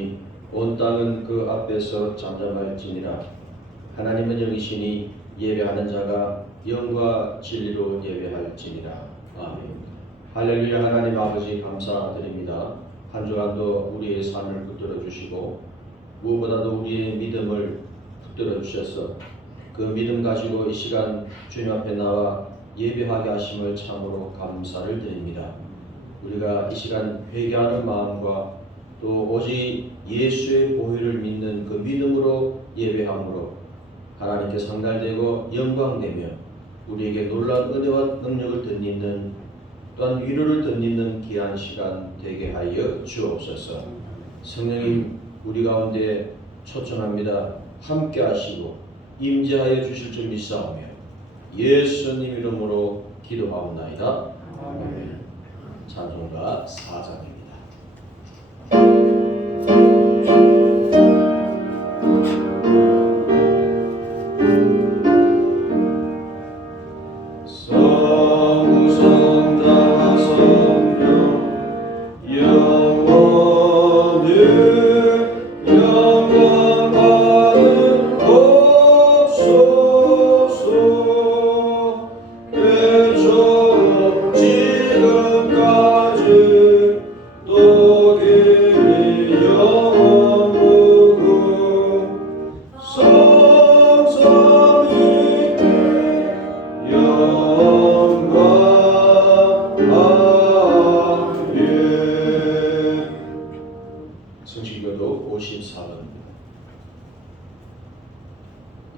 이루시니 온 땅은 그 앞에서 잠잠할지니라. 하나님은 영이시니 예배하는 자가 영과 진리로 예배할지니라. 아멘. 할렐루야. 하나님 아버지 감사드립니다. 한 주간도 우리의 삶을 붙들어 주시고 무엇보다도 우리의 믿음을 붙들어 주셔서 그 믿음 가지고 이 시간 주님 앞에 나와 예배하게 하심을 참으로 감사를 드립니다. 우리가 이 시간 회개하는 마음과 또 오직 예수의 보혈을 믿는 그 믿음으로 예배함으로 하나님께 상달되고 영광되며 우리에게 놀라운 은혜와 능력을 덧입는 또한 위로를 덧입는 귀한 시간 되게 하여 주옵소서. 성령님 우리 가운데 초청합니다. 함께 하시고 임재하여 주실 줄 믿사오며 예수님 이름으로 기도하옵나이다. 아멘. 찬송가 4장입니다.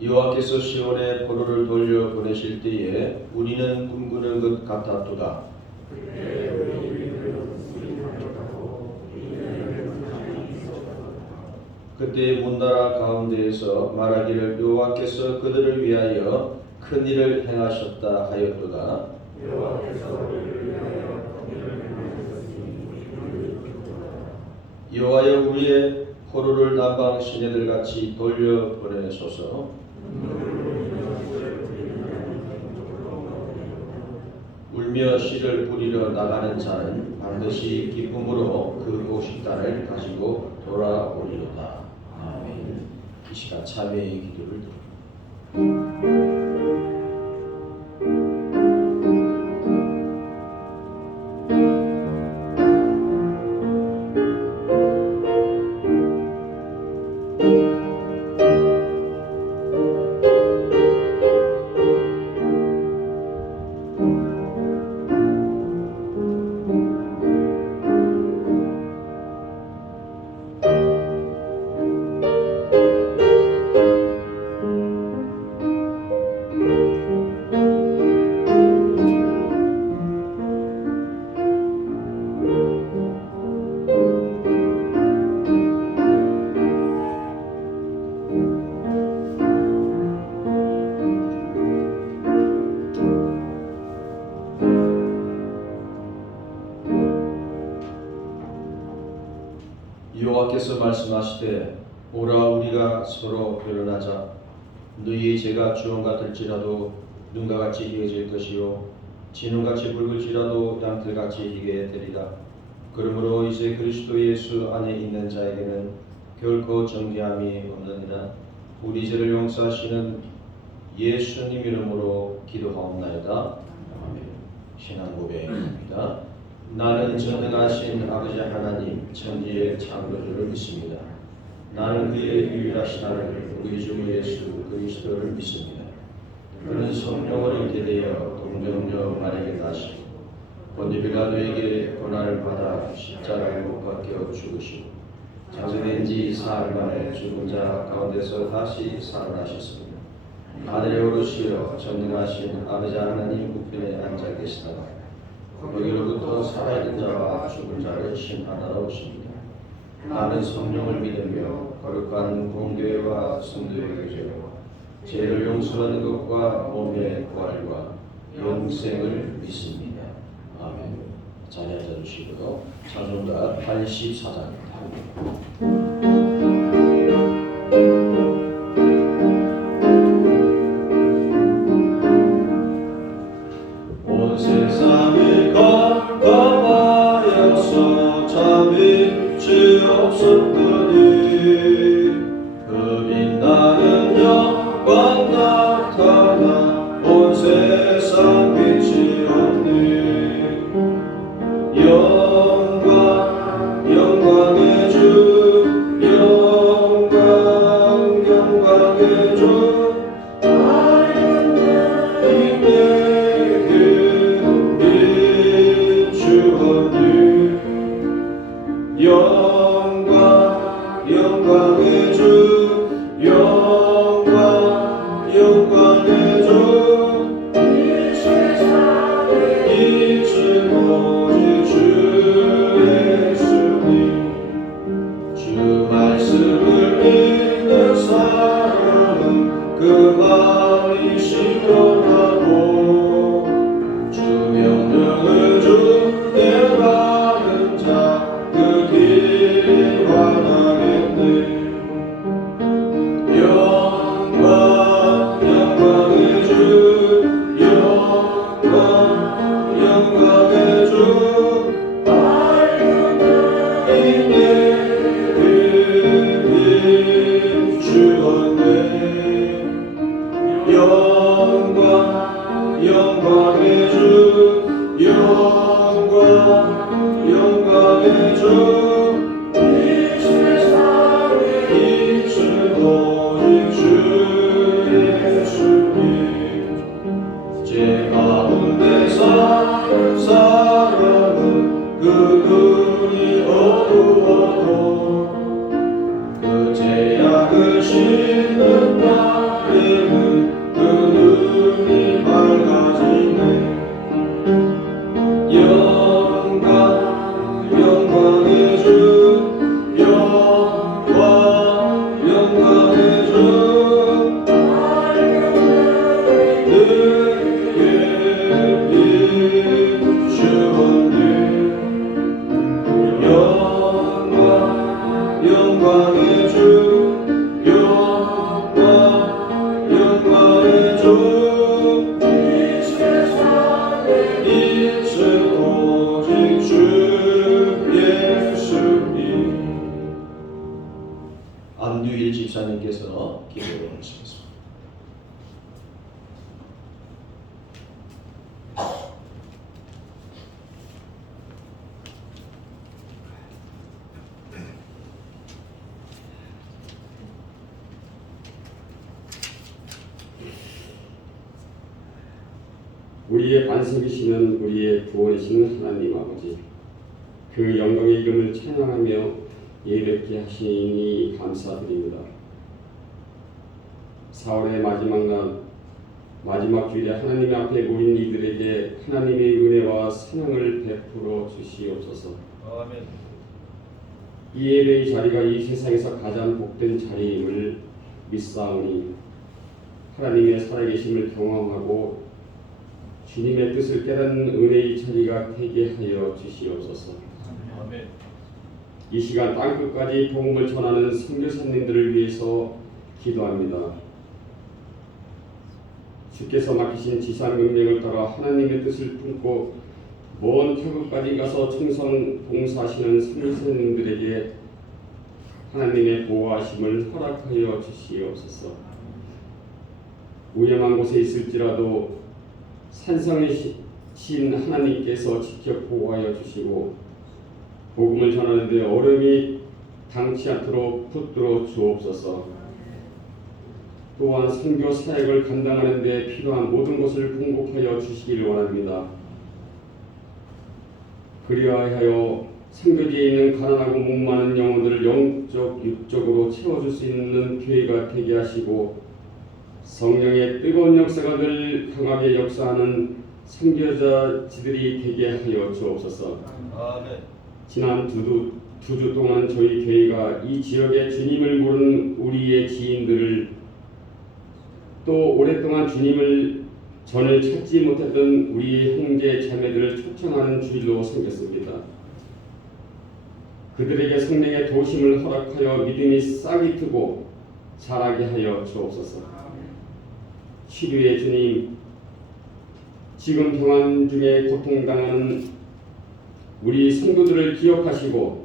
여호와께서 시온에 포로를 돌려 보내실 때에 우리는 꿈꾸는 것 같았도다. 그때 문나라 가운데에서 말하기를 여호와께서 그들을 위하여 큰 일을 행하셨다 하였도다. 여호와여 우리의 포로를 남방 시내들 같이 돌려 보내소서. 울며 씨를 뿌리러 나가는 자는 반드시 기쁨으로 그 곡식단을 가지고 돌아오리로다. 아멘. 이 시간 참회의 기도를 드립니다. 여호와께서 말씀하시되 오라 우리가 서로 변론하자. 너희의 죄가 주홍 같을지라도 눈과 같이 희어질 것이요 진홍같이 붉을지라도 양털같이 희게 되리라. 그러므로 이제 그리스도 예수 안에 있는 자에게는 결코 정죄함이 없느니라. 우리 죄를 용서하시는 예수님 이름으로 기도하옵나이다. 아멘. 신앙 고백입니다. 나는 전능하신 아버지 하나님 천지의 창조주를 믿습니다. 나는 그의 유일하신 아들 우리 주 예수 그리스도를 믿습니다. 그는 성령으로 있게 되어 동정녀 마리아에게 나시고 본디 빌라도에게 고난을 받아 십자가에 못 박혀 죽으시고 장사된 지 사흘 만에 죽은 자 가운데서 다시 살아나셨습니다. 하늘에 오르시어 전능하신 아버지 하나님 우편에 앉아 계시다가 거기로부터 살아있는 자와 죽은 자를 심판하러 오십니다. 나는 성령을 믿으며 거룩한 공교회와 성도의 교제와 죄를 용서하는 것과 몸의 부활과 영생을 믿습니다. 아멘. 자리 앉아주시고요. 찬송가 84장입니다. 온 세상이 깜깜하여서 잠이 주옵소서. 영광의 주 영광 영광의 주 이 세상에 이ችን 오직 주 예수님 주 말씀을 믿는 사람은 그 마음이 시원하고 주 명령을 준대 받은 자 그 길이 환하겠네 영광 영광의 주 영광 영광의 주 영광 영광의 주 영광 영광의 주 이 세상에 이ችን 오직 주 예수님 제 가운데 사는 사람은 그 눈이 어두워도 그 제약을 씻는 날에는 그 눈이 밝아지네 영광 영광의 주 영광 영광의 주 내게 비추었네 영광 영광의 주 영광 영광의 주 이 세상에 이제 오직 주 예수님 안두일 집사님께서 기도를 하시겠습니다. 우리의 반석이시는 우리의 구원이시는 하나님 아버지 그 영광의 이름을 찬양하며 예배케 하시니 감사드립니다. 4월의 마지막 날 마지막 주일에 하나님 앞에 모인 이들에게 하나님의 은혜와 사랑을 베풀어 주시옵소서. 아멘. 이 예배의 자리가 이 세상에서 가장 복된 자리임을 믿사오니 하나님의 살아계심을 경험하고 주님의 뜻을 깨닫는 은혜의 자리가 되게 하여 주시옵소서. 아멘. 이 시간 땅끝까지 복음을 전하는 선교사님들을 위해서 기도합니다. 주께서 맡기신 지상 명령을 따라 하나님의 뜻을 품고 먼 태국까지 가서 충성 봉사하시는 선교사님들에게 하나님의 보호하심을 허락하여 주시옵소서. 위험한 곳에 있을지라도 산성이신 하나님께서 직접 보호하여 주시고 복음을 전하는데 얼음이 당치 않도록 붙들어 주옵소서. 또한 선교 사역을 감당하는 데 필요한 모든 것을 공급하여 주시기를 원합니다. 그리하여 선교지에 있는 가난하고 목마른 영혼들을 영적, 육적으로 채워줄 수 있는 교회가 되게 하시고 성령의 뜨거운 역사가 늘 강하게 역사하는 선교자지들이 되게 하여 주옵소서. 아멘. 지난 두 주 동안 저희 교회가 이 지역에 주님을 모르는 우리의 지인들을 또 오랫동안 주님을 전을 찾지 못했던 우리 형제 자매들을 초청하는 주일로 생겼습니다. 그들에게 성령의 도심을 허락하여 믿음이 싹이 트고 자라게 하여 주옵소서. 치료의 주님, 지금 병환 중에 고통당하는 우리 성도들을 기억하시고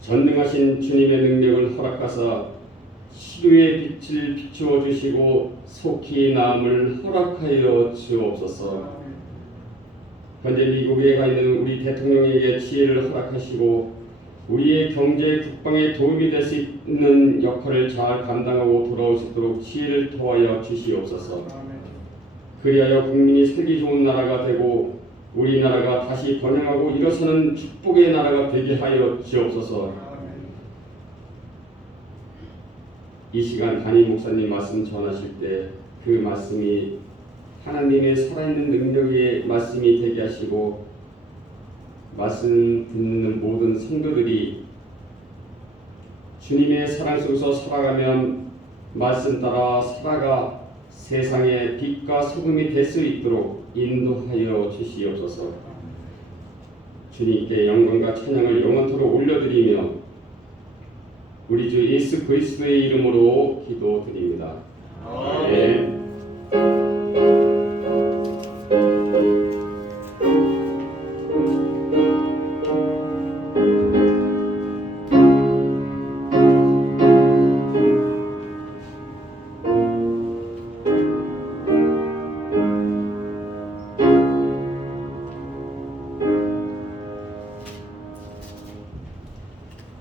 전능하신 주님의 능력을 허락하사 치료의 빛을 비추어 주시고 속히 나음을 허락하여 주옵소서. 현재 미국에 가 있는 우리 대통령에게 지혜를 허락하시고 우리의 경제 국방에 도움이 될 수 있는 역할을 잘 감당하고 돌아올 수 있도록 지혜를 더하여 주시옵소서. 그리하여 국민이 살기 좋은 나라가 되고 우리나라가 다시 번영하고 일어서는 축복의 나라가 되게 하여 주옵소서. 이 시간 담임 목사님 말씀 전하실 때 그 말씀이 하나님의 살아있는 능력의 말씀이 되게 하시고 말씀 듣는 모든 성도들이 주님의 사랑 속에서 살아가면 말씀 따라 살아가 세상의 빛과 소금이 될 수 있도록 인도하여 주시옵소서. 주님께 영광과 찬양을 영원토록 올려드리며 우리 주 예수 그리스도의 이름으로 기도드립니다. 아멘.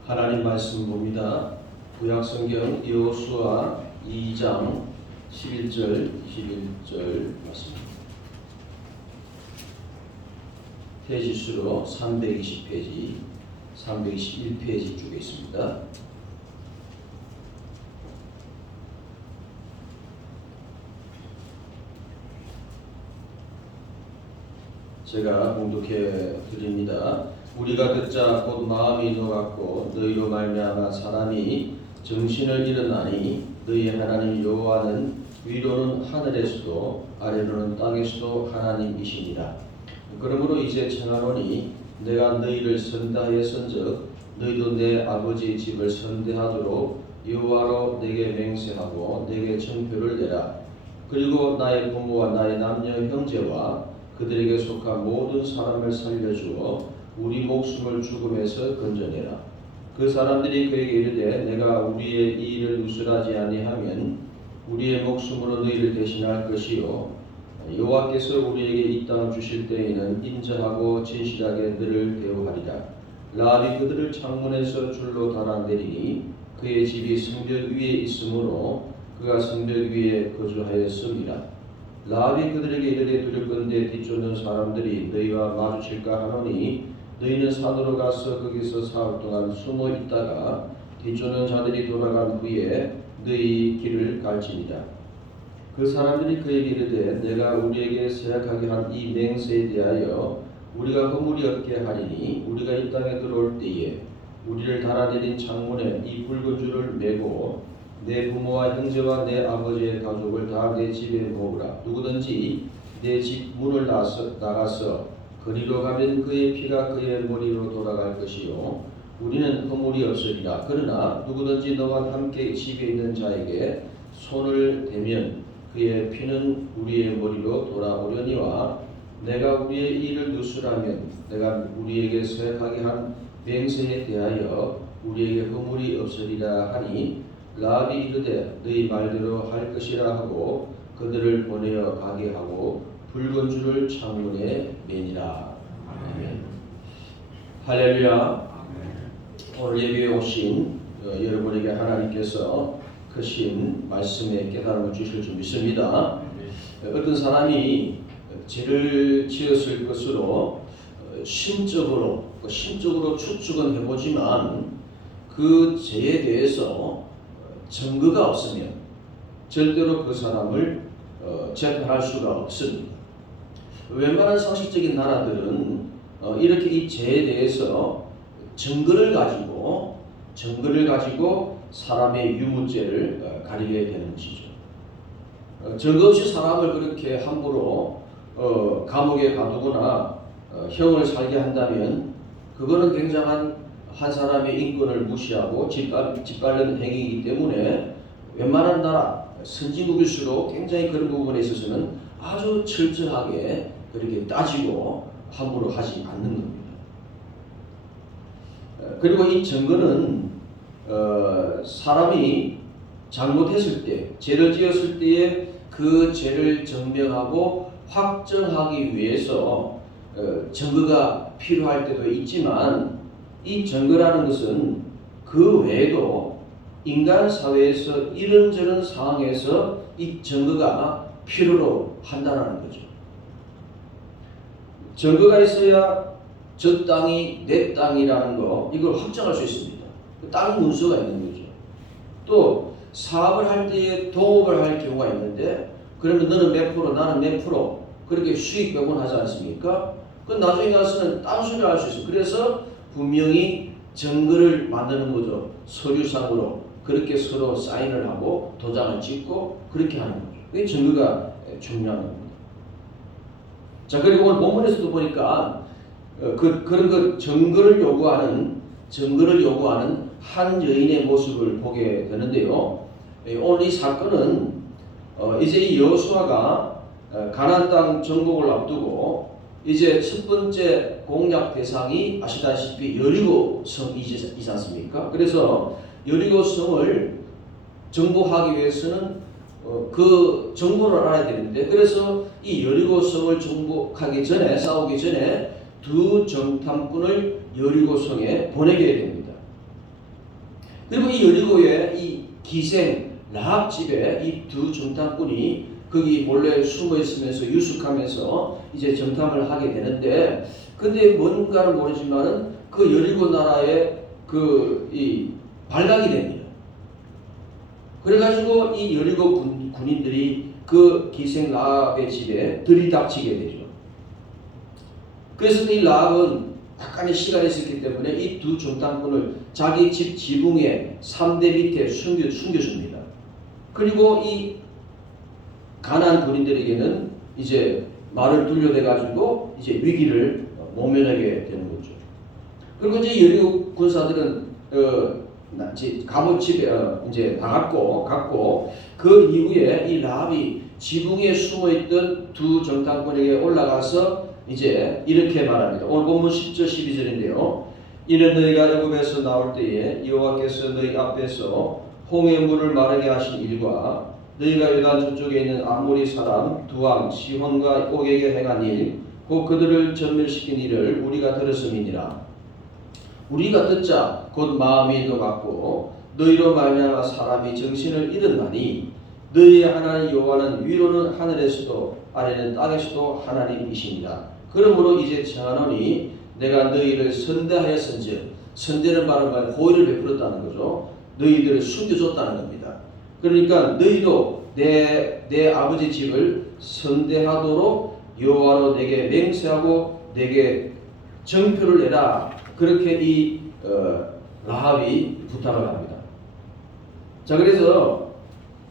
하나님 말씀 봅니다. 구약성경 여호수아 2장 11절 21절 말씀입니다. 페이지수로 320페이지 321페이지 쪽에 있습니다. 제가 봉독해 드립니다. 우리가 듣자 곧 마음이 녹았고 너희로 말미암아 사람이 정신을 잃었나니 너희 하나님 여호와는 위로는 하늘에서도 아래로는 땅에서도 하나님이시니라. 그러므로 이제 청하노니 내가 너희를 선대하였은즉 너희도 내 아버지 집을 선대하도록 여호와로 내게 맹세하고 내게 증표를 내라. 그리고 나의 부모와 나의 남녀 형제와 그들에게 속한 모든 사람을 살려주어 우리 목숨을 죽음에서 건져내라. 그 사람들이 그에게 이르되 내가 우리의 이 일을 누설하지 아니하면 우리의 목숨으로 너희를 대신할 것이요 여호와께서 우리에게 이 땅을 주실 때에는 인자하고 진실하게 너를 대우하리라. 라합이 그들을 창문에서 줄로 달아내리니 그의 집이 성벽 위에 있으므로 그가 성벽 위에 거주하였습니다. 라합이 그들에게 이르되 두렵건대 뒤쫓는 사람들이 너희와 마주칠까 하노니 너희는 산으로 가서 거기서 사흘 동안 숨어 있다가 뒤쫓는 자들이 돌아간 후에 너희 길을 갈지니라. 그 사람들이 그에게 이르되 내가 우리에게 세약하게 한 이 맹세에 대하여 우리가 허물이 없게 하리니 우리가 이 땅에 들어올 때에 우리를 달아내린 창문에 이 붉은 줄을 매고 내 부모와 형제와 내 아버지의 가족을 다 내 집에 모으라. 누구든지 내 집 문을 나가서 거리로 가면 그의 피가 그의 머리로 돌아갈 것이요 우리는 허물이 없으리라. 그러나 누구든지 너와 함께 집에 있는 자에게 손을 대면 그의 피는 우리의 머리로 돌아오려니와 내가 우리의 일을 누설하면 내가 우리에게 서약하게 한 맹세에 대하여 우리에게 허물이 없으리라 하니 라합이 이르되 너희 말대로 할 것이라 하고 그들을 보내어 가게 하고 붉은 줄을 창문에 매니라. 아멘. 할렐루야. 오늘 예배에 오신 여러분에게 하나님께서 크신 말씀의 깨달음을 주실 줄 믿습니다. 어떤 사람이 죄를 지었을 것으로 심적으로 추측은 해보지만 그 죄에 대해서 증거가 없으면 절대로 그 사람을 재판할 수가 없습니다. 웬만한 상식적인 나라들은 이렇게 이 죄에 대해서 증거를 가지고 사람의 유무죄를 가리게 되는 것이죠. 증거 없이 사람을 그렇게 함부로 감옥에 가두거나 형을 살게 한다면 그거는 굉장한 한 사람의 인권을 무시하고 짓밟는 행위이기 때문에 웬만한 나라 선진국일수록 굉장히 그런 부분에 있어서는 아주 철저하게 그렇게 따지고 함부로 하지 않는 겁니다. 그리고 이 증거는 사람이 잘못했을 때, 죄를 지었을 때에 그 죄를 증명하고 확정하기 위해서 증거가 필요할 때도 있지만 이 증거라는 것은 그 외에도 인간 사회에서 이런저런 상황에서 이 증거가 필요로 한다는 거죠. 증거가 있어야 저 땅이 내 땅이라는 거 이걸 확정할 수 있습니다. 땅 문서가 있는 거죠. 또 사업을 할 때에 동업을 할 경우가 있는데 그러면 너는 몇 프로 나는 몇 프로 그렇게 수익 배분하지 않습니까? 그 나중에 가서는 딴소리를 할 수 있어요. 그래서 분명히 증거를 만드는 거죠. 서류상으로 그렇게 서로 사인을 하고 도장을 찍고 그렇게 하는 거죠. 그게 증거가 중요한 겁니다. 자, 그리고 오늘 본문에서도 보니까 그런 그 증거를 요구하는 한 여인의 모습을 보게 되는데요. 오늘 이 사건은 이제 이 여호수아가 가나안 땅 정복을 앞두고 이제 첫 번째 공략 대상이 아시다시피 여리고 성이지 않습니까? 그래서 여리고 성을 정복하기 위해서는 그 정보를 알아야 되는데 그래서 이 여리고 성을 정복하기 전에 싸우기 전에 두 정탐꾼을 여리고 성에 보내게 됩니다. 그리고 이 여리고의 이 기생 라합 집에 이 두 정탐꾼이 거기 몰래 숨어 있으면서 유숙하면서 이제 정탐을 하게 되는데 근데 뭔가는 모르지만은 그 여리고 나라에 이 발각이 됩니다. 그래가지고 이 여리고 군인들이 그 기생 라합의 집에 들이닥치게 되죠. 그래서 이 라합은 약간의 시간이 있었기 때문에 이 두 정탐꾼을 자기 집 지붕의 3대 밑에 숨겨줍니다. 그리고 이 가나안 군인들에게는 이제 말을 돌려대가지고 이제 위기를 모면하게 되는 거죠. 그리고 이제 여리고 군사들은 갑옷 집에 이제 다 갔고 그 이후에 이 라합이 지붕에 숨어있던 두 정탐꾼에게 올라가서 이제 이렇게 말합니다. 오늘 본문 10절 12절인데요. 이는 너희가 애굽에서 나올 때에 여호와께서 너희 앞에서 홍해 물을 마르게 하신 일과 너희가 요단 저쪽에 있는 아모리 사람 두왕 시혼과 옥에게 행한 일, 곧 그들을 전멸시킨 일을 우리가 들었음이니라. 우리가 듣자 곧 마음이 녹았고 너희로 말미암아 사람이 정신을 잃었나니 너희의 하나님 여호와는 위로는 하늘에서도 아래는 땅에서도 하나님이시니라. 그러므로 이제 청하노니 내가 너희를 선대하였은즉, 선대는 바로 호의를 베풀었다는 거죠. 너희들을 숨겨줬다는 겁니다. 그러니까 너희도 내 아버지 집을 선대하도록 여호와로 내게 맹세하고 내게 정표를 내라. 그렇게 이 라합이 부탁을 합니다. 자, 그래서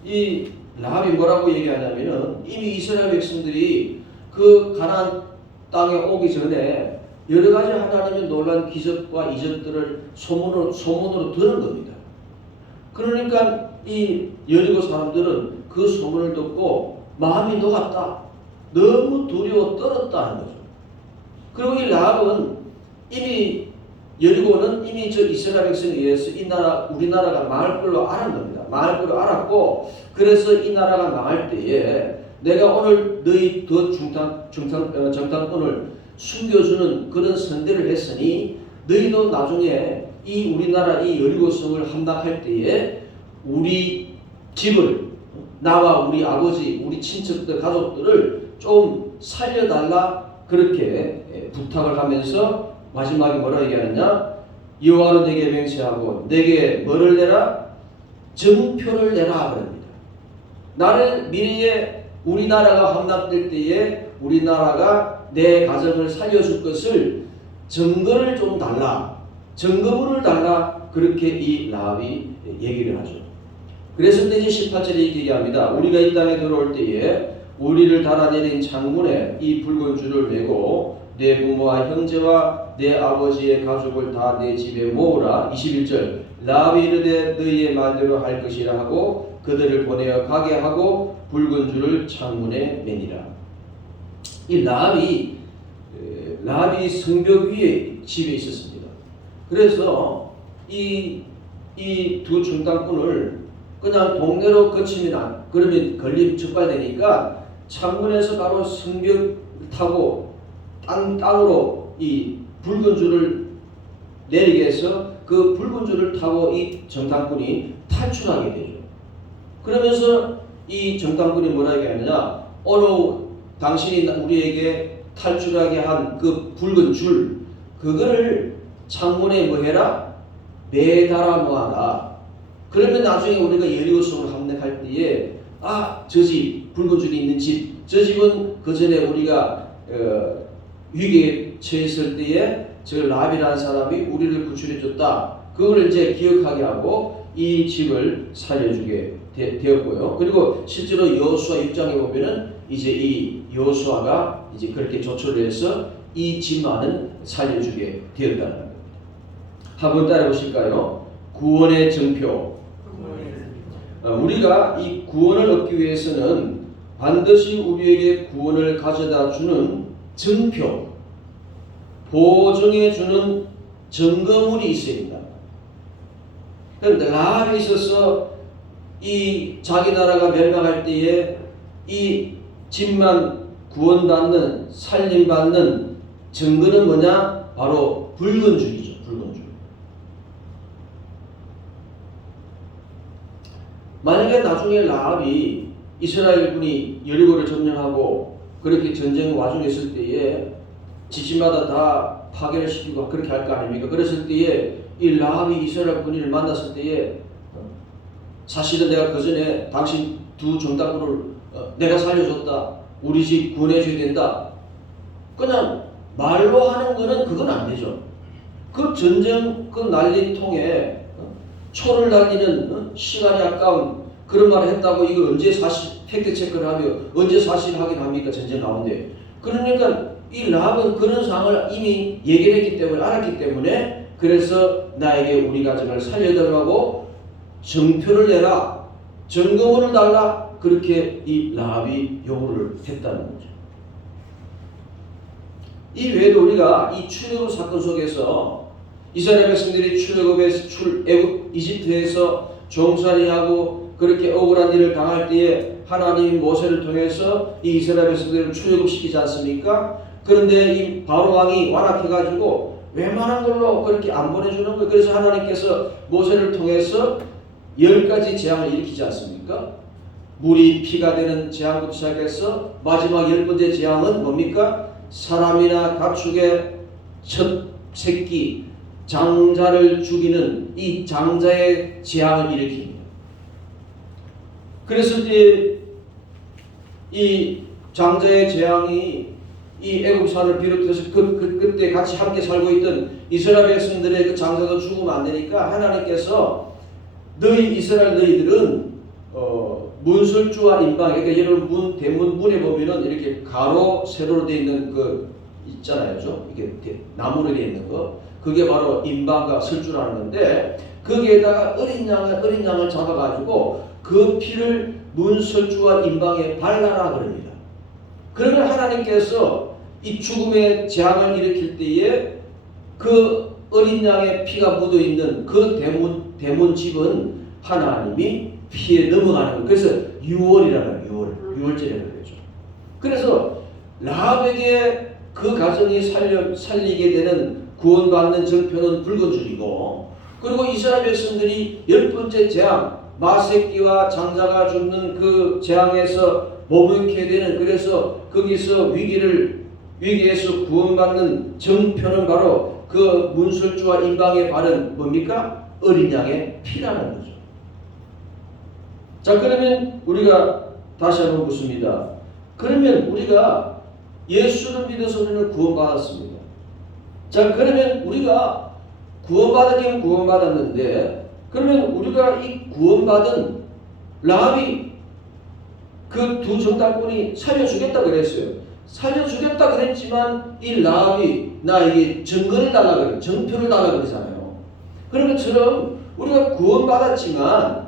이 라합이 뭐라고 얘기하냐면은 이미 이스라엘 백성들이 그 가나안 땅에 오기 전에 여러 가지 하나님의 놀라운 기적과 이적들을 소문으로 들은 겁니다. 그러니까 이 여리고 사람들은 그 소문을 듣고 마음이 녹았다. 너무 두려워 떨었다는 거죠. 그리고 이 라합은 여리고는 이미 저 이스라엘 백성에 의해서 우리나라가 망할 걸로 알은 겁니다. 망할 걸로 알았고, 그래서 이 나라가 망할 때에 내가 오늘 너희 더 정탐꾼을 숨겨주는 그런 선대를 했으니 너희도 나중에 이 우리나라 이 여리고 성을 함락할 때에 우리 집을, 나와 우리 아버지, 우리 친척들, 가족들을 좀 살려달라 그렇게 부탁을 하면서 마지막에 뭐라 얘기하느냐? 여호와로 내게 맹세하고 내게 뭐를 내라? 정표를 내라 그럽니다. 나를 미래에 우리나라가 함락될 때에 우리나라가 내 가정을 살려줄 것을 증거를 좀 달라, 증거물을 달라, 그렇게 이 라합이 얘기를 하죠. 그래서 이제 18절에 이렇게 얘기합니다. 우리가 이 땅에 들어올 때에 우리를 달아내린 창문에 이 붉은 줄을 메고 내 부모와 형제와 내 아버지의 가족을 다 내 집에 모으라. 21절 라합이 이르되 너희의 말대로 할 것이라 하고 그들을 보내어 가게 하고 붉은 줄을 창문에 매니라. 이 라합이 성벽 위에 집에 있었습니다. 그래서 이 두 정탐꾼을 그냥 동네로 거치면 그러면 걸림 적발되니까 창문에서 바로 성벽 타고 땅으로 이 붉은 줄을 내리게 해서 그 붉은 줄을 타고 이 정탐꾼이 탈출하게 되죠. 그러면서 이 정탐꾼이 뭐라 얘기하느냐? 오늘 당신이 우리에게 탈출하게 한 그 붉은 줄, 그거를 창문에 뭐 해라? 매달아 놓아라. 그러면 나중에 우리가 여리고성을 함락할 때에 저 집, 붉은 줄이 있는 집, 저 집은 그 전에 우리가 위기에 처했을 때에 저 라합이라는 사람이 우리를 구출해 줬다. 그걸 이제 기억하게 하고 이 집을 살려주게 되었고요. 그리고 실제로 여호수아 6장에 보면은 이제 이 여호수아가 이제 그렇게 조처를 해서 이 집만은 살려주게 되었다는 겁니다. 한번 따라 보실까요? 구원의 증표. 우리가 이 구원을 얻기 위해서는 반드시 우리에게 구원을 가져다 주는 증표, 보증해 주는 증거물이 있어야 된다. 그런데 라합이 있어서 이 자기 나라가 멸망할 때에 이 집만 구원받는, 살림받는 증거는 뭐냐? 바로 붉은 줄이죠. 붉은 줄. 만약에 나중에 라합이 이스라엘군이 여리고를 점령하고 그렇게 전쟁 와중에 있을 때에 지침마다 다 파괴를 시키고 그렇게 할 거 아닙니까? 그랬을 때에 이 라합이 이스라엘 군인을 만났을 때에 사실은 내가 그 전에 당신 두 정탐꾼을 내가 살려줬다. 우리 집 구원해줘야 된다. 그냥 말로 하는 거는 그건 안 되죠. 그 전쟁 그 난리통에 초를 날리는 시간이 아까운 그런 말을 했다고 이걸 언제 사실 팩트 체크를 하며 언제 사실 확인합니까? 전쟁 가운데. 그러니까 이 라합은 그런 상황을 이미 예견했기 때문에 알았기 때문에 그래서 나에게 우리 가정을 살려달라고 증표를 내라, 증거물을 달라, 그렇게 이 라합이 요구를 했다는 거죠. 이 외에도 우리가 이 출애굽 사건 속에서 이스라엘 백성들이 애굽 이집트에서 종살이하고 그렇게 억울한 일을 당할 때에 하나님이 모세를 통해서 이 이스라엘 백성들을 출애굽시키지 않습니까? 그런데 이 바로 왕이 완악해가지고 웬만한 걸로 그렇게 안 보내주는 거예요. 그래서 하나님께서 모세를 통해서 10가지 재앙을 일으키지 않습니까? 물이 피가 되는 재앙부터 시작해서 마지막 10번째 재앙은 뭡니까? 사람이나 가축의 첫 새끼, 장자를 죽이는 이 장자의 재앙을 일으킵니다. 그랬을 때 이 장자의 재앙이 이 애굽산을 비롯해서 그때 같이 함께 살고 있던 이스라엘 백성들의 그 장자도 죽으면 안 되니까 하나님께서 너희 이스라엘 너희들은 문설주와 인방, 그러니까 여러분 대문 문에 보면은 이렇게 가로 세로로 되어 있는 그 있잖아요, 이게 나무로 되어 있는 거, 그게 바로 인방과 설주라는 건데 거기에다가 어린 양을 잡아가지고 그 피를 문설주와 인방에 발라라 그럽니다. 그러면 하나님께서 이 죽음의 재앙을 일으킬 때에 그 어린 양의 피가 묻어 있는 그 대문 집은 하나님이 피에 넘어가는 거예요. 그래서 유월이라는 유월절이라고 그러죠. 그래서 라합에게 그 가정이 살리게 되는 구원받는 증표는 붉은 줄이고, 그리고 이스라엘 백성들이 10번째 재앙, 마새끼와 장자가 죽는 그 재앙에서 머무게 되는, 그래서 거기서 위기에서 구원받는 증표는 바로 그 문설주와 인방에 바른 뭡니까? 어린 양의 피라는 거죠. 자, 그러면 우리가 다시 한번 묻습니다. 그러면 우리가 예수를 믿어서 우리는 구원받았습니다. 자, 그러면 우리가 구원받았긴 구원받았는데, 그러면 우리가 이 구원받은 라합이 그 두 정탐꾼이 살려주겠다 그랬어요. 살려주겠다 그랬지만 이 라합이 나에게 증거를 달라 그래요. 증표를 달라 그러잖아요. 그런 것처럼 우리가 구원받았지만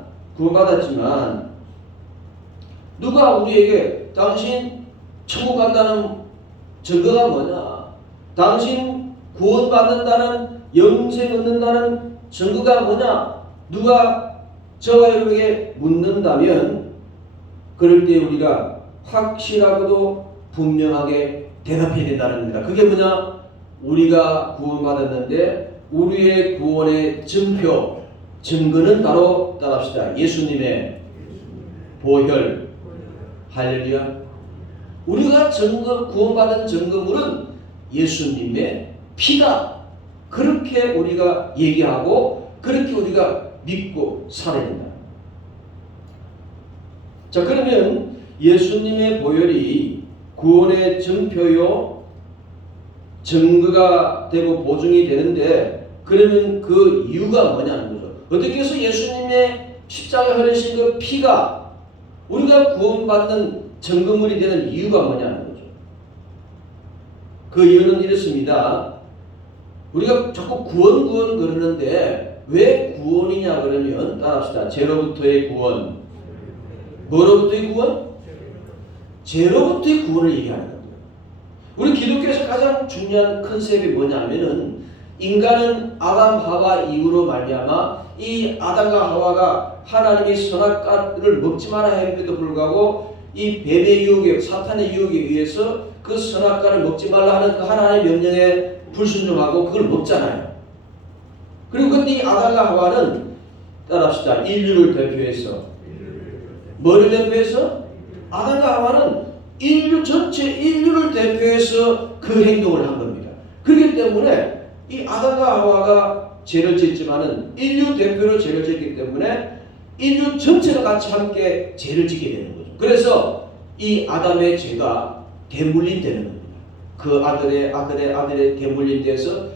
누가 우리에게 당신 천국 간다는 증거가 뭐냐? 당신 구원받는다는, 영생 얻는다는 증거가 뭐냐? 누가 저와 여러분에게 묻는다면 그럴 때 우리가 확실하고도 분명하게 대답해야 된다는 겁니다. 그게 뭐냐? 우리가 구원받았는데 우리의 구원의 증표, 증거는 바로 따라합시다. 예수님의 보혈. 할렐루야. 우리가 구원받은 증거물은 예수님의 피다. 그렇게 우리가 얘기하고 그렇게 우리가 믿고 살아야 된다. 자, 그러면 예수님의 보혈이 구원의 증표요, 증거가 되고 보증이 되는데, 그러면 그 이유가 뭐냐는 거죠. 어떻게 해서 예수님의 십자가에 흘리신 그 피가 우리가 구원받는 증거물이 되는 이유가 뭐냐는 거죠. 그 이유는 이렇습니다. 우리가 자꾸 구원 그러는데 왜 구원이냐 그러면 따라합시다. 죄로부터의 구원. 뭐로부터의 구원? 죄로부터의 구원을 얘기하는 겁니다. 우리 기독교에서 가장 중요한 컨셉이 뭐냐면은 인간은 아담 하와 이후로 말미암아 이 아담과 하와가 하나님의 선악과를 먹지 마라 했음에도 불구하고 이 뱀의 유혹에, 사탄의 유혹에 의해서 그 선악과를 먹지 말라 하는 그 하나님의 명령에 불순종하고 그걸 먹잖아요. 그리고 그때 이 아담과 하와는 따라합시다. 인류를 대표해서 뭐를 대표해서? 아담과 하와는 인류 전체 인류를 대표해서 그 행동을 한 겁니다. 그렇기 때문에 이 아담과 하와가 죄를 짓지만은 인류 대표로 죄를 짓기 때문에 인류 전체가 같이 함께 죄를 짓게 되는 거죠. 그래서 이 아담의 죄가 대물림 되는 겁니다. 그 아들의 대물림 돼서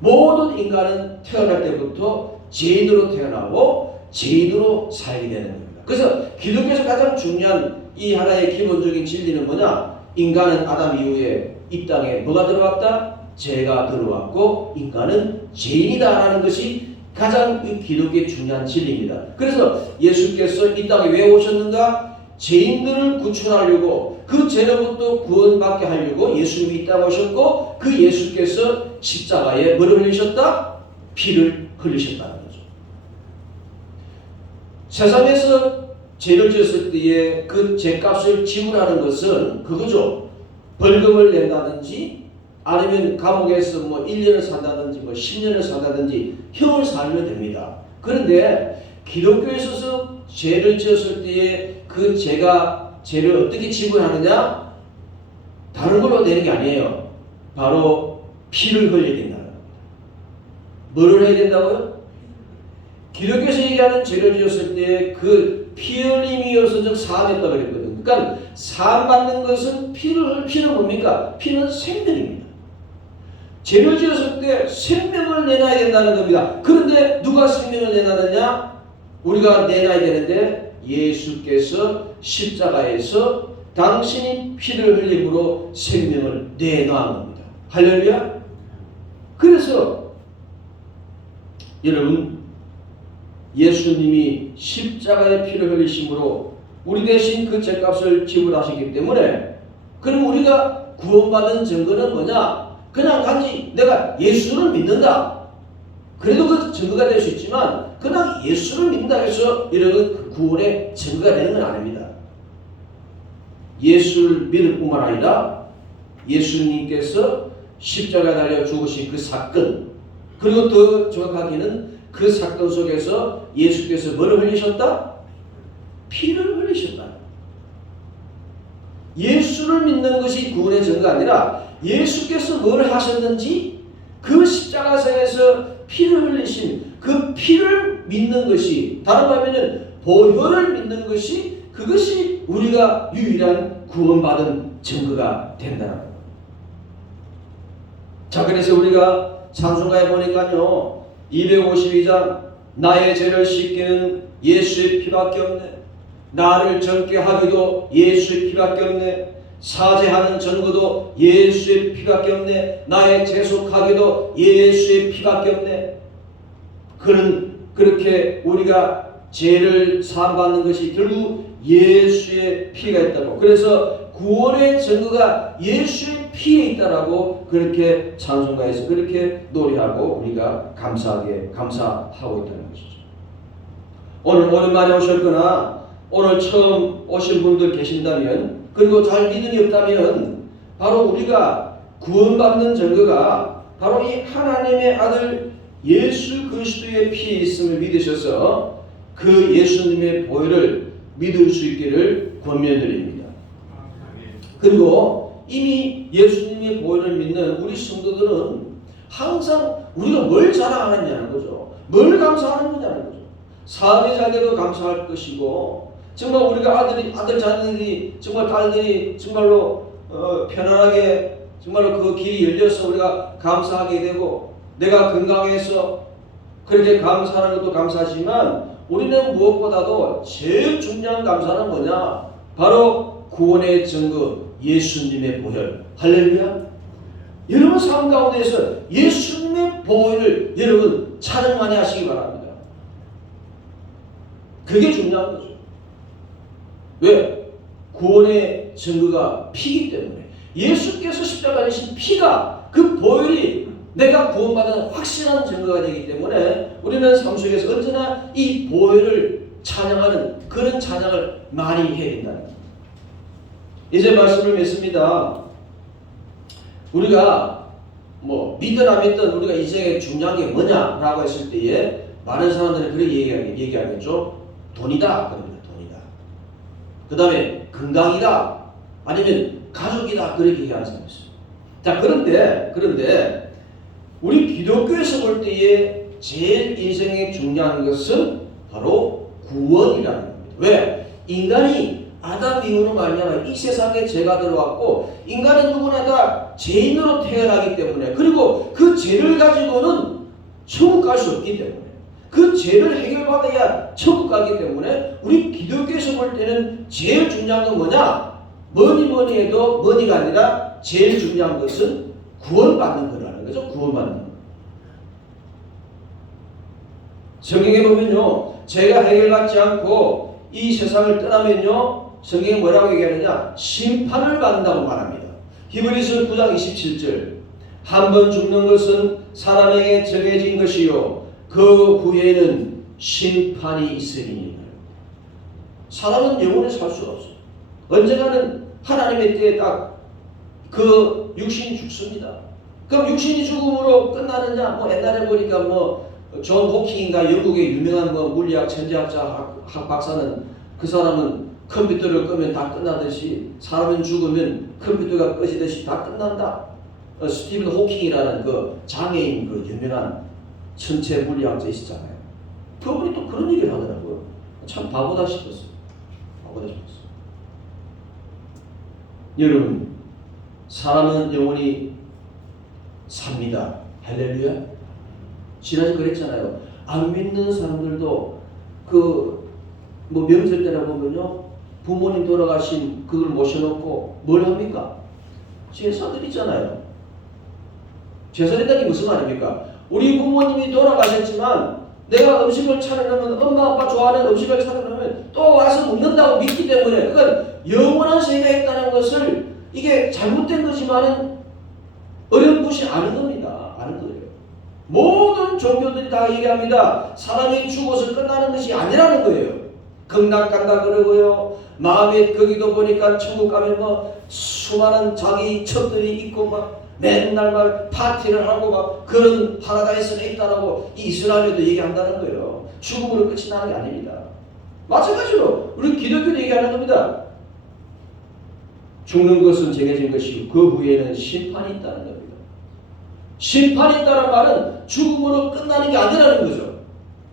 모든 인간은 태어날 때부터 죄인으로 태어나고 죄인으로 살게 되는 겁니다. 그래서 기독교에서 가장 중요한 이 하나의 기본적인 진리는 뭐냐? 인간은 아담 이후에 이 땅에 뭐가 들어왔다? 죄가 들어왔고 인간은 죄인이다라는 것이 가장 기독교의 중요한 진리입니다. 그래서 예수께서 이 땅에 왜 오셨는가? 죄인들을 구출하려고 그 죄로부터 구원받게 하려고 예수님이 이 땅에 오셨고 그 예수께서 십자가에 뭐를 흘리셨다? 피를 흘리셨다는 거죠. 세상에서 죄를 지었을 때에 그 죄값을 지불하는 것은 그거죠. 벌금을 낸다든지 아니면 감옥에서 뭐 1년을 산다든지 뭐 10년을 산다든지 형을 살면 됩니다. 그런데 기독교에 있어서 죄를 지었을 때에 그 죄를 어떻게 지불하느냐? 다른 걸로 되는 게 아니에요. 바로 피를 흘려야 된다는 겁니다. 뭐를 해야 된다고요? 기독교에서 얘기하는 죄를 지었을 때 그 피 흘림이어서 즉 사함했다고 그랬거든요. 그러니까 사함받는 것은 피는 뭡니까? 피는 생명입니다. 죄를 지었을 때 생명을 내놔야 된다는 겁니다. 그런데 누가 생명을 내놔느냐? 우리가 내놔야 되는데 예수께서 십자가에서 당신이 피를 흘림으로 생명을 내놓은 겁니다. 할렐루야. 그래서 여러분 예수님이 십자가의 피를 흘리심으로 우리 대신 그 죄값을 지불하시기 때문에 그럼 우리가 구원받은 증거는 뭐냐? 그냥 단지 내가 예수를 믿는다. 그래도 그 증거가 될 수 있지만 그냥 예수를 믿는다 해서 이런 구원의 증거가 되는 건 아닙니다. 예수를 믿을 뿐만 아니라 예수님께서 십자가에 달려 죽으신 그 사건, 그리고 더 정확하게는 그 사건 속에서 예수께서 뭐를 흘리셨다? 피를 흘리셨다. 예수를 믿는 것이 구원의 증거가 아니라 예수께서 뭘 하셨는지 그 십자가상에서 피를 흘리신 그 피를 믿는 것이, 다른 말하면 보혈을 믿는 것이, 그것이 우리가 유일한 구원받은 증거가 된다는 겁니다. 자, 그래서 우리가 찬송가에 보니까요 252장 나의 죄를 씻기는 예수의 피밖에 없네. 나를 정케 하기도 예수의 피밖에 없네. 사죄하는 전거도 예수의 피밖에 없네. 나의 재속하기도 예수의 피밖에 없네. 그렇게 우리가 죄를 사함받는 것이 결국 예수의 피가 있다고. 그래서 구원의 증거가 예수의 피에 있다라고 그렇게 찬송가에서 그렇게 노래하고 우리가 감사하고 있다는 것이죠. 오늘 오랜만에 오셨거나 오늘 처음 오신 분들 계신다면, 그리고 잘 믿음이 없다면, 바로 우리가 구원받는 증거가 바로 이 하나님의 아들 예수 그리스도의 피에 있음을 믿으셔서 그 예수님의 보혈을 믿을 수 있기를 권면드립니다. 그리고 이미 예수님의 보혈을 믿는 우리 성도들은 항상 우리가 뭘 자랑하느냐는 거죠. 뭘 감사하는 거냐는 거죠. 사업이 잘 되고 감사할 것이고 정말 우리가 아들 자녀들이 정말 딸들이 정말로 편안하게 정말로 그 길이 열려서 우리가 감사하게 되고 내가 건강해서 그렇게 감사하는 것도 감사하지만 우리는 무엇보다도 제일 중요한 감사는 뭐냐? 바로 구원의 증거 예수님의 보혈. 할렐루야. 여러분 삶 가운데서 예수님의 보혈을 여러분 찬양 많이 하시기 바랍니다. 그게 중요한 거죠. 왜? 구원의 증거가 피이기 때문에 예수께서 십자가에 지신 피가 그 보혈이 내가 구원받은 확실한 증거가 되기 때문에 우리는 삶 속에서 언제나 이 보혈을 찬양하는 그런 찬양을 많이 해야 된다는 거예요. 이제 말씀을 맺습니다. 우리가 믿든 안 믿든 우리가 인생에 중요한 게 뭐냐라고 했을 때에 많은 사람들이 그렇게 얘기하겠죠. 돈이다. 그럽니다. 돈이다. 그 다음에 건강이다. 아니면 가족이다. 그렇게 얘기하는 사람이 있어요. 자, 그런데 우리 기독교에서 볼 때에 제일 인생에 중요한 것은 바로 구원이라는 겁니다. 왜? 인간이 아담 이후로 말미암아 이 세상에 죄가 들어왔고 인간은 누구나 다 죄인으로 태어나기 때문에 그리고 그 죄를 가지고는 천국 갈 수 없기 때문에 그 죄를 해결받아야 천국 가기 때문에 우리 기독교에서 볼 때는 제일 중요한 건 뭐냐? 뭐니 해도 뭐니가 아니라 제일 중요한 것은 구원받는 거라는 거죠. 구원받는 거. 성경에 보면요. 죄가 해결받지 않고 이 세상을 떠나면요. 성경이 뭐라고 얘기하느냐? 심판을 받는다고 말합니다. 히브리서 9장 27절 한 번 죽는 것은 사람에게 정해진 것이요 그 후에는 심판이 있으리니 사람은 영원히 살 수가 없어요. 언젠가는 하나님의 때에 딱 그 육신이 죽습니다. 그럼 육신이 죽음으로 끝나느냐? 옛날에 보니까 존 호킹인가 영국의 유명한 물리학 천재학자 박사는 그 사람은 컴퓨터를 끄면 다 끝나듯이 사람은 죽으면 컴퓨터가 꺼지듯이 다 끝난다. 스티븐 호킹이라는 그 장애인 그 유명한 천체 물리학자 있었잖아요. 그분이 또 그런 얘기를 하더라고요. 참 바보다 싶었어요. 여러분, 사람은 영원히 삽니다. 할렐루야. 지난주에 그랬잖아요. 안 믿는 사람들도 명절 때나 보면요. 부모님 돌아가신 그걸 모셔놓고 뭘 합니까? 제사 드리잖아요. 제사 드린다는 게 무슨 말입니까? 우리 부모님이 돌아가셨지만 내가 음식을 차려놓으면 엄마 아빠 좋아하는 음식을 차려놓으면 또 와서 먹는다고 믿기 때문에 그건 영원한 세계가 있다는 것을 이게 잘못된 거지만은 어렴풋이 아는 겁니다. 아는 거예요. 모든 종교들이 다 얘기합니다. 사람이 죽어서 끝나는 것이 아니라는 거예요. 극락 간다 그러고요. 마음에 거기도 보니까 천국 가면 수많은 자기 첩들이 있고 맨날 파티를 하고 그런 파라다이스가 있다라고 이 이슬람에도 얘기한다는 거예요. 죽음으로 끝이 나는 게 아닙니다. 마찬가지로 우리 기독교도 얘기하는 겁니다. 죽는 것은 정해진 것이고 그 후에는 심판이 있다는 겁니다. 심판이 있다는 말은 죽음으로 끝나는 게 아니라는 거죠.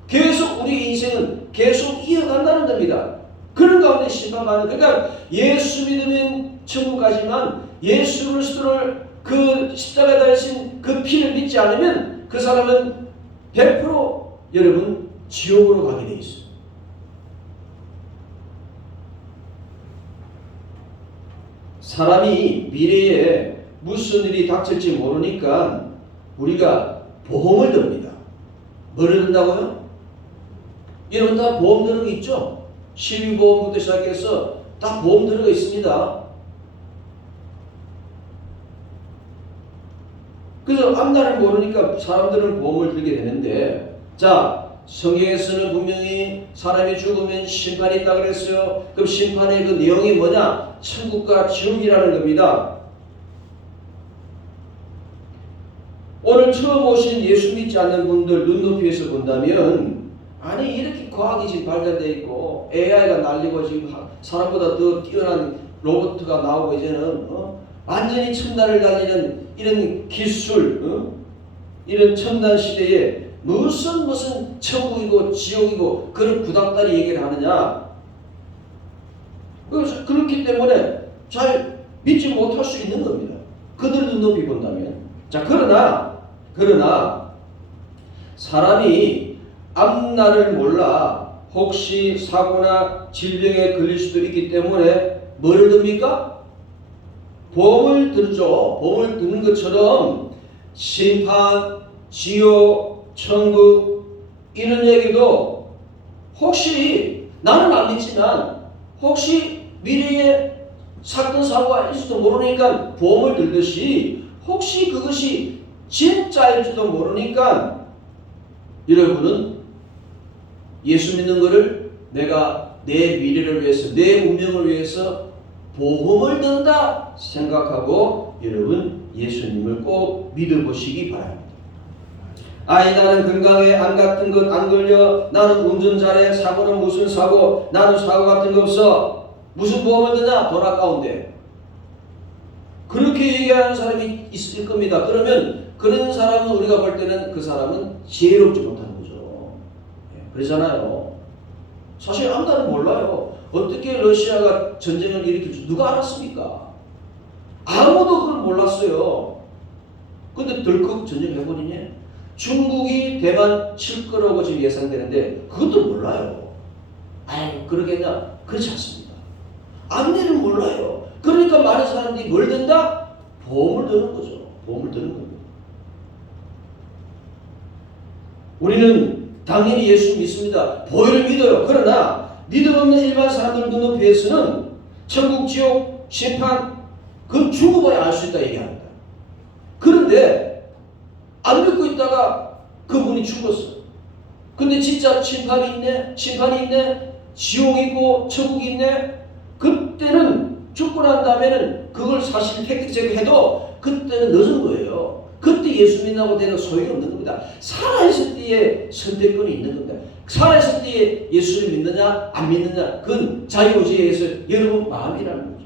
계속 우리 인생은 계속 이어간다는 겁니다. 그런 가운데 심판받는 그러니까 예수 믿으면 천국 가지만 예수 그리스도를 그 십자가에 달리신 그 피를 믿지 않으면 그 사람은 100% 여러분 지옥으로 가게 돼 있어요. 사람이 미래에 무슨 일이 닥칠지 모르니까 우리가 보험을 듭니다. 뭐를 든다고요? 여러분 다 보험 드는 거 있죠? 실비보험부터 시작해서 다 보험 드는 거 있습니다. 그래서 앞날을 모르니까 사람들은 보험을 들게 되는데 자 성경에서는 분명히 사람이 죽으면 심판이 있다고 그랬어요. 그럼 심판의 그 내용이 뭐냐? 천국과 지옥이라는 겁니다. 오늘 처음 오신 예수 믿지 않는 분들 눈높이에서 본다면 아니 이렇게 과학이 지금 발달되어 있고 AI가 날리고 지금 사람보다 더 뛰어난 로봇가 나오고 이제는 완전히 첨단을 달리는 이런 기술 이런 첨단 시대에 무슨 천국이고 지옥이고 그런 구닥다리 얘기를 하느냐. 그래서 그렇기 때문에 잘 믿지 못할 수 있는 겁니다. 그들 눈높이 본다면. 자, 그러나 사람이 앞날을 몰라 혹시 사고나 질병에 걸릴 수도 있기 때문에 뭐를 듭니까? 보험을 들죠. 보험을 드는 것처럼 심판, 지옥, 천국 이런 얘기도 혹시 나는 안 믿지만 혹시 미래에 사건 사고가 있을지도 모르니까 보험을 들듯이 혹시 그것이 진짜일지도 모르니까 여러분은 예수 믿는 것을 내가 내 미래를 위해서 내 운명을 위해서 보험을 든다 생각하고 여러분 예수님을 꼭 믿어보시기 바랍니다. 아이 나는 건강해 안 같은 것 안 걸려 나는 운전 잘해 사고는 무슨 사고 나는 사고 같은 거 없어 무슨 보험을 드냐 돈 아까운데 그렇게 얘기하는 사람이 있을 겁니다. 그러면 그런 사람은 우리가 볼 때는 그 사람은 지혜롭지 못한 거죠. 그러잖아요. 사실 아무도 몰라요. 어떻게 러시아가 전쟁을 일으킬지 누가 알았습니까? 아무도 그걸 몰랐어요. 근데 덜컥 전쟁해버리니 중국이 대만 칠 거라고 지금 예상되는데 그것도 몰라요. 아유 그러겠냐? 그렇지 않습니다. 안내를 몰라요. 그러니까 많은 사람들이 뭘 든다? 보험을 드는 거죠. 보험을 드는 겁니다. 우리는 당연히 예수 믿습니다. 보혈을 믿어요. 그러나 믿음 없는 일반 사람들 눈높이에서는 천국, 지옥, 심판 그건 죽어봐야 알 수 있다 얘기합니다. 그런데 안 믿고 있다가 그분이 죽었어. 근데 진짜 심판이 있네, 지옥이 있고 천국이 있네. 그때는 죽고 난 다음에는 그걸 사실 팩트 체크해도 그때는 늦은 거예요. 그때 예수 믿는다고 되는 소용이 없는 겁니다. 살아있을 때에 선택권이 있는 겁니다. 살아있을 때에 예수를 믿느냐 안 믿느냐 그건 자유의지에 의해서 여러분 마음이라는 거죠.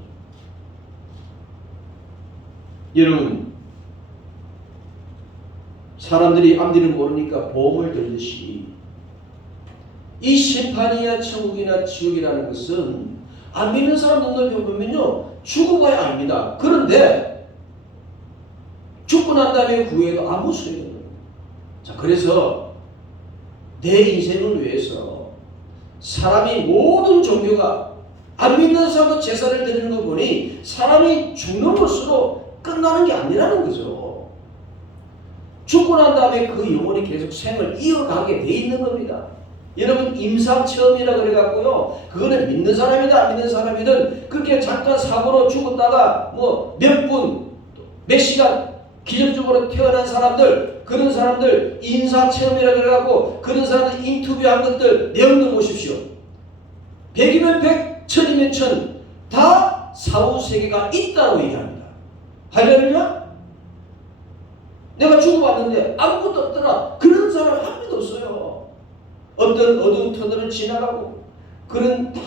여러분 사람들이 앞뒤를 모르니까 보험을 들듯이 이 심판이나 천국이나 지옥이라는 것은 안 믿는 사람 눈높이 보면요 죽어봐야 압니다. 그런데 죽고 난 다음에 구해도 아무 소용이 없는 거예요. 자, 그래서 내 인생을 위해서 사람이 모든 종교가 안 믿는 사람도 제사를 드리는 거 보니 사람이 죽는 것으로 끝나는 게 아니라는 거죠. 죽고 난 다음에 그 영혼이 계속 생을 이어가게 돼 있는 겁니다. 여러분 임상체험이라 그래갖고요 그거는 믿는 사람이든 안 믿는 사람이든 그렇게 잠깐 사고로 죽었다가 뭐 몇 분, 몇 시간 기적적으로 태어난 사람들 그런 사람들 임상체험이라 그래갖고 그런 사람들 인터뷰한 것들 내용도 보십시오. 100이면 100, 1000이면 1000 다 사후세계가 있다고 얘기합니다. 할렐루야? 내가 죽어봤는데 아무것도 없더라. 그런 사람 한 명도 없어요. 어떤 어두운 터널을 지나가고 그런 다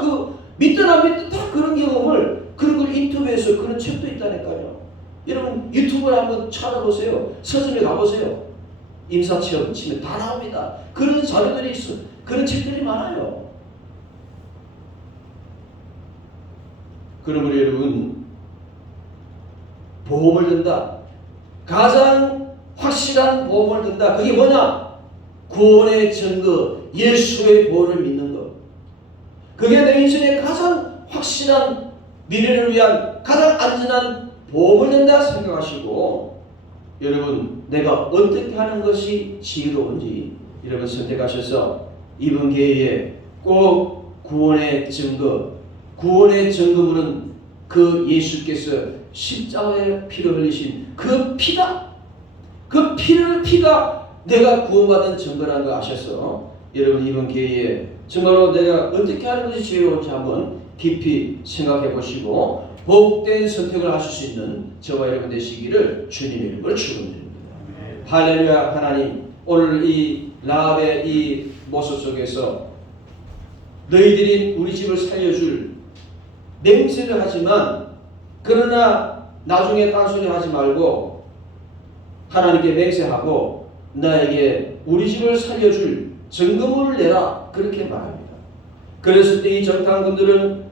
그 믿든 안 믿든 다 그런 경험을 그런 걸 인터뷰해서 그런 책도 있다니까요. 여러분 유튜브를 한번 찾아보세요. 서점에 가보세요. 임사체험 치면 다 나옵니다. 그런 자료들이 있어. 그런 책들이 많아요. 그러므로 여러분 보험을 든다. 가장 확실한 보험을 든다. 그게 뭐냐? 구원의 증거, 예수의 보혈을 믿는 것. 그게 내 인생의 가장 확실한 미래를 위한 가장 안전한 보험을 든다 생각하시고 여러분 내가 어떻게 하는 것이 지혜로운지 여러분 선택하셔서 이번 기회에 꼭 구원의 증거, 구원의 증거물은 그 예수께서 십자가에 피를 흘리신 그 피다. 그 피가 내가 구원받은 증거라는 거 아셔서 여러분 이번 기회에 정말로 내가 어떻게 하는 것이 지혜로운지 한번 깊이 생각해 보시고 복된 선택을 하실 수 있는 저와 여러분 되시기를 주님의 이름으로 축원드립니다. 할렐루야. 하나님 오늘 이 라합의 이 모습 속에서 너희들이 우리 집을 살려줄 맹세를 하지만 그러나 나중에 딴소리 하지 말고 하나님께 맹세하고 나에게 우리 집을 살려줄 증거물을 내라 그렇게 말합니다. 그랬을 때 이 정탐꾼들은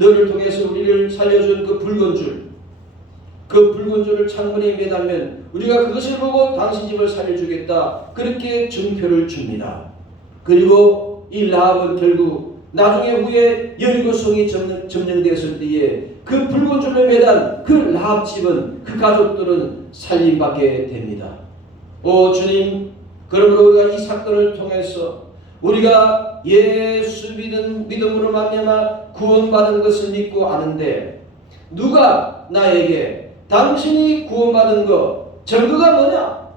너를 통해서 우리를 살려준 그 붉은 줄을 창문에 매달면 우리가 그것을 보고 당신 집을 살려주겠다 그렇게 증표를 줍니다. 그리고 이 라합은 결국 나중에 후에 여리고성이 점령되었을 때에 그 붉은 줄을 매단 그 라합 집은 그 가족들은 살림받게 됩니다. 오 주님, 그러므로 우리가 이 사건을 통해서 우리가 예수 믿음으로 말미암아 구원받은 것을 믿고 아는데 누가 나에게 당신이 구원받은 거 증거가 뭐냐?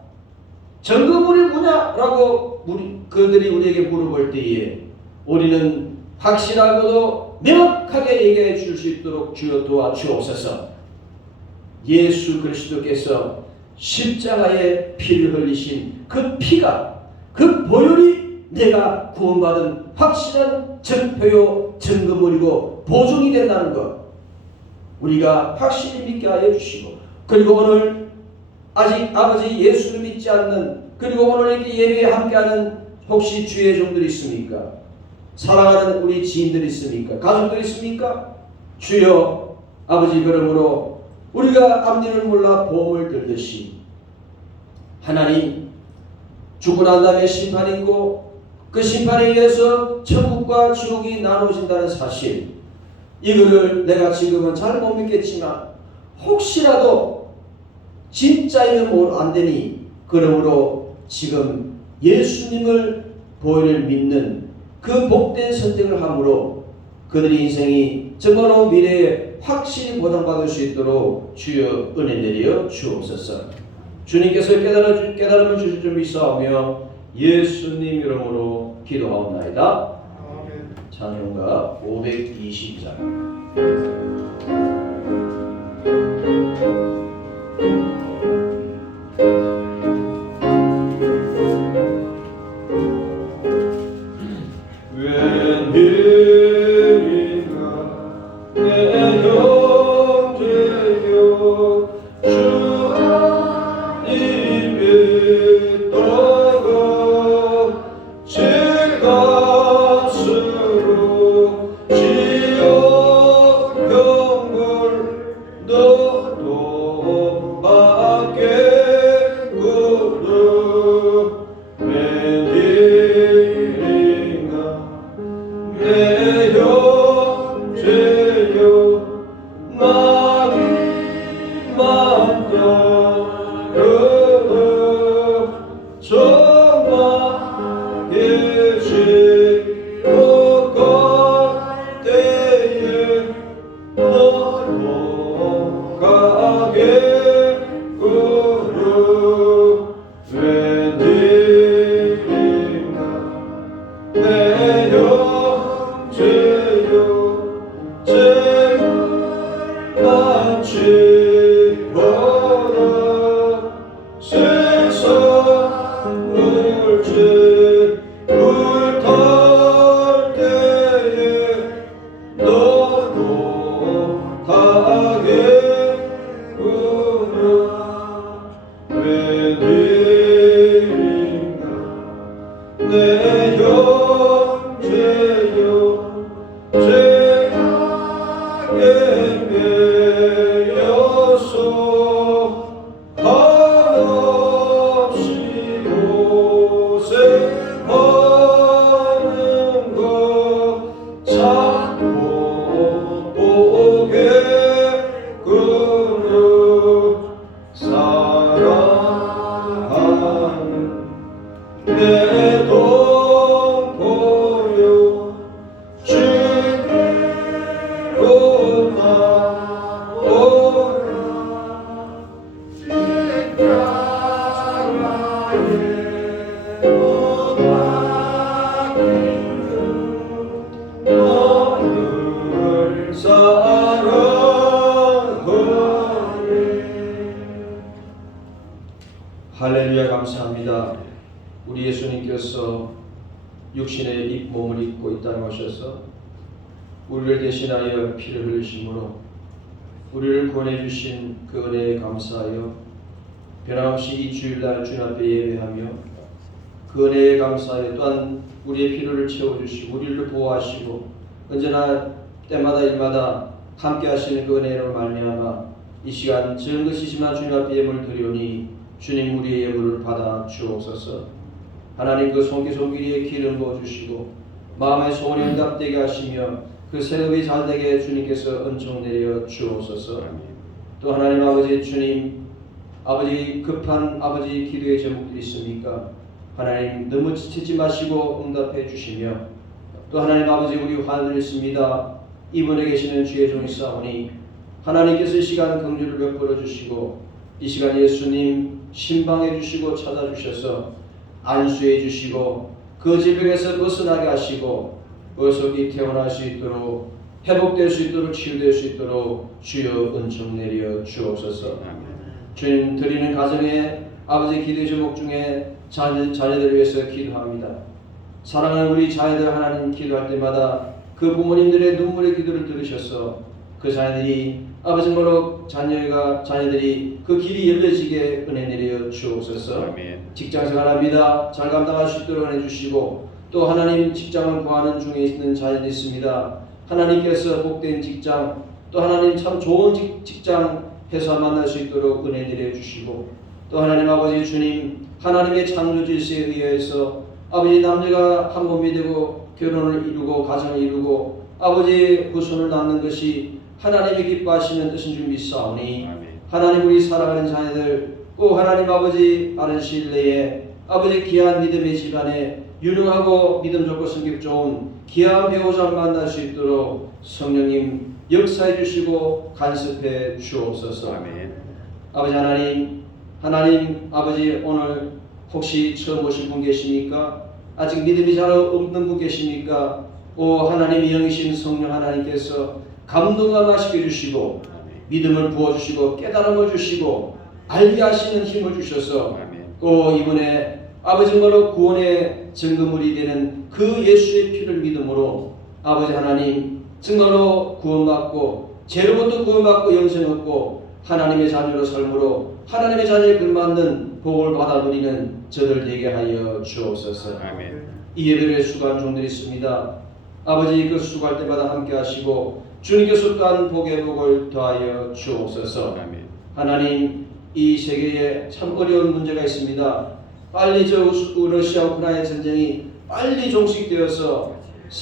증거물이 뭐냐?라고 그들이 우리에게 물어볼 때에 우리는 확실하고도 명확하게 얘기해 줄 수 있도록 주여 도와주옵소서. 예수 그리스도께서 십자가에 피를 흘리신 그 피가 그 보혈이 내가 구원받은 확실한 증표요 증거물이고 보증이 된다는 것 우리가 확실히 믿게 하여 주시고 그리고 오늘 아직 아버지 예수를 믿지 않는 그리고 오늘 이렇게 예배에 함께하는 혹시 주의 종들이 있습니까? 사랑하는 우리 지인들이 있습니까? 가족들이 있습니까? 주여 아버지 그러므로 우리가 앞니를 몰라 보험을 들듯이 하나님 죽고 난 다음에 심판이 있고 그 심판에 의해서 천국과 지옥이 나눠진다는 사실 이거를 내가 지금은 잘 못 믿겠지만 혹시라도 진짜이면 안 되니 그러므로 지금 예수님을 보혈을 믿는 그 복된 선택을 함으로 그들의 인생이 정말로 미래에 확실히 보장받을 수 있도록 주여 은혜 내려 주옵소서. 주님께서 깨달음을 주실 줄 믿사오며 예수님 이름으로 기도하옵나이다. 찬양가 522장. 웬일인가 내 형제여 주 안님 믿다가 제 가슴으로 지어 병걸 너도 받겠구나. 웬일인가 내 형제여 많이 만나러 정막에 지고 갈 때에 너도 가겠구나. 웬일인가 내 형제여 죄만 지워라. 세상 물질 물탈 때에 너도 가겠구나. 웬일인가 내 형제여 죄악에 매여서 한없이 고생하는 것 참고 보겠구나. 사랑하는 내 동포여 주께로 나오라. 십자가에 못 박히는 너를 사랑하네. 할렐루야. 감사합니다. 우리 예수님께서 육신의 몸을 입고 이 땅에 오셔서 우리를 대신하여 피를 흘리심으로 우리를 구원해 주신 그 은혜에 감사하여 변함없이 이 주일날 주님 앞에 예배하며 그 은혜에 감사해 또한 우리의 필요를 채워주시고 우리를 보호하시고 언제나 때마다 일마다 함께 하시는 그 은혜로 말미암아 이 시간 적은 것이지만 주님 앞에 예물을 드리오니 주님 우리의 예물을 받아 주옵소서. 하나님 그 손길에 기름 부어주시고 마음의 소원이 응답되게 하시며 그 생업이 잘되게 주님께서 은총 내려 주옵소서. 또 하나님 아버지 주님 아버지 급한 아버지 기도의 제목들이 있습니까? 하나님 너무 지치지 마시고 응답해 주시며 또 하나님 아버지 우리 환을 있습니다. 이번에 계시는 주의 종이 싸우니 하나님께서 이 시간 긍휼을 베풀어 주시고 이 시간 예수님 신방해 주시고 찾아주셔서 안수해 주시고 그 질병에서 벗어나게 하시고 어석이 태어날 수 있도록 회복될 수 있도록 치유될 수 있도록 주여 은총 내려 주옵소서. 주님 드리는 가정에 아버지 기도 제목 중에 자녀들을 위해서 기도합니다. 사랑하는 우리 자녀들 하나님 기도할 때마다 그 부모님들의 눈물의 기도를 들으셔서 그 자녀들이 아버지 모로 자녀들이 그 길이 열려지게 은혜 내려 주옵소서. 직장생활합니다. 잘 감당할 수 있도록 은혜 주시고 또 하나님 직장을 구하는 중에 있는 자녀들이 있습니다. 하나님께서 복된 직장 또 하나님 참 좋은 직장 회사 만날 수 있도록 은혜 내려 주시고 또 하나님 아버지 주님 하나님의 창조 질서에 의해서 아버지 남녀가 한 몸이 되고 결혼을 이루고 가정을 이루고 아버지의 후손을 낳는 것이 하나님이 기뻐하시는 뜻인 줄 믿사오니 하나님 우리 사랑하는 자녀들 꼭 하나님 아버지 빠른 시일 내에 아버지 귀한 믿음의 집안에 유능하고 믿음 좋고 성격 좋은 귀한 배우자를 만날 수 있도록 성령님 역사해 주시고 간섭해 주옵소서. 아버지 하나님 아버지 오늘 혹시 처음 오신 분 계십니까? 아직 믿음이 잘 없는 분 계십니까? 오 하나님의 영이신 성령 하나님께서 감동감 하시게 주시고 믿음을 부어주시고 깨달음을 주시고 알게 하시는 힘을 주셔서 또 이번에 아버지 정말로 구원의 증거물이 되는 그 예수의 피를 믿음으로 아버지 하나님 정말로 구원받고 죄로부터 구원받고 영생 얻고 하나님의 자녀로 삶으로 하나님의 자녀에 걸맞는 복을 받아 누리는 저들 되게 하여 주옵소서. 이 예배를 수고한 종들이 있습니다. 아버지 그 수고할 때마다 함께 하시고 주님께서 또한 복의 복을 더하여 주옵소서. 하나님 이 세계에 참 어려운 문제가 있습니다. 빨리 러시아 우크라이나 전쟁이 빨리 종식되어서